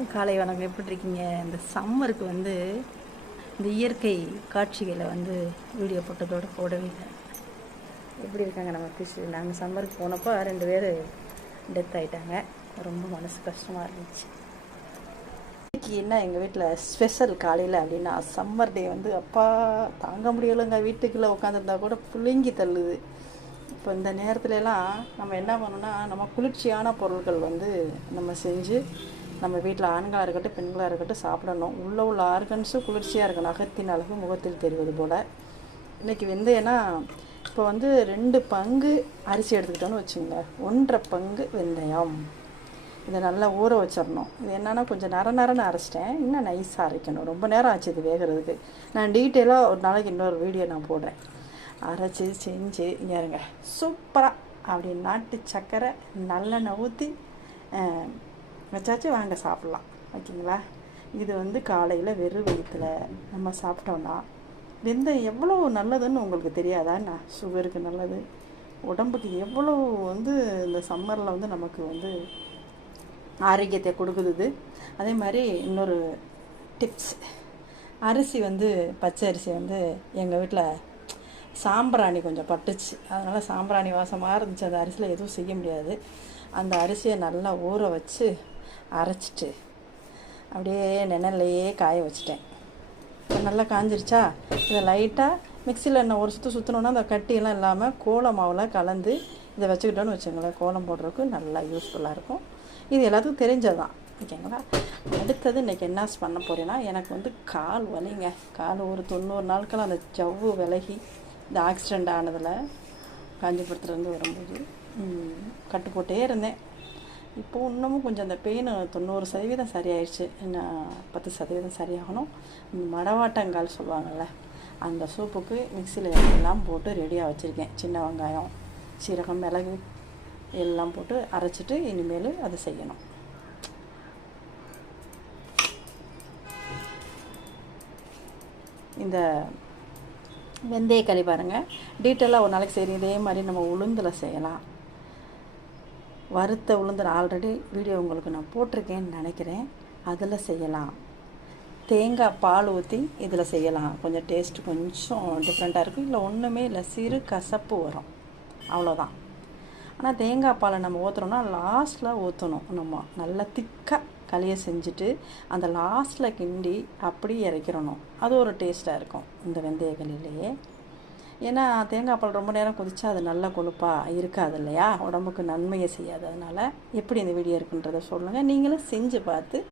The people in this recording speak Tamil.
எல்லோருக்கும் காலை வணக்கம். எப்படி இருக்கீங்க? இந்த சம்மருக்கு வந்து இந்த இயற்கை காட்சிகளை வந்து வீடியோ போட்டதோடு போடவே இல்லை. எப்படி இருக்காங்க நம்ம ஃபிஷ்? நாங்கள் சம்மருக்கு போனப்போ 2 பேர் டெத் ஆகிட்டாங்க. ரொம்ப மனசு கஷ்டமாக இருந்துச்சு. இன்றைக்கி என்ன எங்கள் வீட்டில் ஸ்பெஷல் காலையில் அப்படின்னா, சம்மர் டே வந்து அப்பா தாங்க முடியலைங்க. வீட்டுக்குள்ளே உட்காந்துருந்தா கூட புழுங்கி தள்ளுது. இப்போ இந்த நேரத்துலலாம் நம்ம என்ன பண்ணோன்னா, நம்ம குளிர்ச்சியான பொருட்கள் வந்து நம்ம செஞ்சு நம்ம வீட்டில் ஆண்களாக இருக்கட்டும் பெண்களாக இருக்கட்டும் சாப்பிடணும். உள்ள ஆர்கன்ஸும் குளிர்ச்சியாக இருக்கணும். அகத்தின் அழகு முகத்தில் தெரிவது போல். இன்றைக்கி வெந்தயம்னா இப்போ வந்து 2 பங்கு அரிசி எடுத்துக்கிட்டோன்னு வச்சுங்க, 1.5 பங்கு வெந்தயம். இதை நல்லா ஊற வச்சிடணும். இது என்னென்னா கொஞ்சம் நரன்னு அரைச்சிட்டேன். இன்னும் நைஸாக அரைக்கணும். ரொம்ப நேரம் ஆச்சு இது வேகிறதுக்கு. நான் டீட்டெயிலாக ஒரு நாளைக்கு இன்னொரு வீடியோ நான் போடுறேன். அரைச்சி செஞ்சு இங்கே இருங்க சூப்பராக அப்படி நாட்டு சர்க்கரை நல்லெண்ணெய் ஊற்றி வச்சாச்சு. வாங்க சாப்பிட்லாம். ஓகேங்களா? இது வந்து காலையில் வெறும் வயிற்றுல நம்ம சாப்பிட்டோன்னா வெந்தயம் எவ்வளோ நல்லதுன்னு உங்களுக்கு தெரியாதாண்ணா? சுகருக்கு நல்லது, உடம்புக்கு எவ்வளோ வந்து இந்த சம்மரில் வந்து நமக்கு வந்து ஆரோக்கியத்தை கொடுக்குது. அதே மாதிரி இன்னொரு டிப்ஸ், அரிசி வந்து பச்சை அரிசி வந்து எங்கள் வீட்டில் சாம்பிராணி கொஞ்சம் பட்டுச்சு. அதனால் சாம்பிராணி வாசமாக இருந்துச்சு. அந்த அரிசியில் எதுவும் செய்ய முடியாது. அந்த அரிசியை நல்லா ஊற வச்சு அரைச்சிட்டு அப்படியே நிழல்லையே காய வச்சிட்டேன். நல்லா காஞ்சிருச்சா, இதை லைட்டாக மிக்சியில் என்ன ஒரு சுற்றினோன்னா அந்த கட்டியெல்லாம் இல்லாமல் கோல மாவில் கலந்து இதை வச்சுக்கிட்டோன்னு வச்சுங்களேன், கோலம் போடுறதுக்கு நல்லா யூஸ்ஃபுல்லாக இருக்கும். இது எல்லாத்துக்கும் தெரிஞ்சதான். ஓகேங்களா? அடுத்தது இன்றைக்கி என்ன பண்ண போகிறேன்னா, எனக்கு வந்து கால் வலிங்க. கால் ஒரு 90 நாட்கள் அந்த ஜவ்வு விலகி இந்த ஆக்சிடெண்ட் ஆனதில் காஞ்சிபுரத்துலேருந்து வரும்போது கட்டு போட்டே இருந்தேன். இப்போது இன்னமும் கொஞ்சம் அந்த பெயின் 90% சரியாயிடுச்சு. இன்னும் 10% சரியாகணும். மடவாட்டங்கால் சொல்லுவாங்கள்ல, அந்த சூப்புக்கு மிக்சியில் எல்லாம் போட்டு ரெடியாக வச்சுருக்கேன். சின்ன வெங்காயம், சீரகம், மிளகு எல்லாம் போட்டு அரைச்சிட்டு இனிமேல் அதை செய்யணும். இந்த வெந்தய களி பாருங்கள், டீட்டெயிலாக ஒரு நாளைக்கு சரி. இதே மாதிரி நம்ம உளுந்தில் செய்யலாம். வறுத்த உளுந்து ஆல்ரெடி வீடியோ உங்களுக்கு நான் போட்டிருக்கேன்னு நினைக்கிறேன். அதில் செய்யலாம். தேங்காய் பால் ஊற்றி இதில் செய்யலாம். கொஞ்சம் டேஸ்ட்டு கொஞ்சம் டிஃப்ரெண்ட்டாக இருக்கும். இல்லை ஒன்றுமே இல்லை, சிறு கசப்பு வரும், அவ்வளோதான். ஆனால் தேங்காய் பாலை நம்ம ஊற்றுறோன்னா லாஸ்ட்டில் ஊற்றணும். நம்ம நல்லா திக்காக களியை செஞ்சுட்டு அந்த லாஸ்ட்டில் கிண்டி அப்படியே இறக்கிடணும். அது ஒரு டேஸ்ட்டாக இருக்கும் இந்த வெந்தய களியிலேயே. ஏன்னா தேங்காய் பால் ரொம்ப நேரம் கொதிச்சா அது நல்ல கொழுப்பாக இருக்காது இல்லையா, உடம்புக்கு நன்மையை செய்யாது. அதனால் எப்படி இந்த வீடியோ இருக்குன்றதை சொல்லுங்கள். நீங்களும் செஞ்சு பார்த்து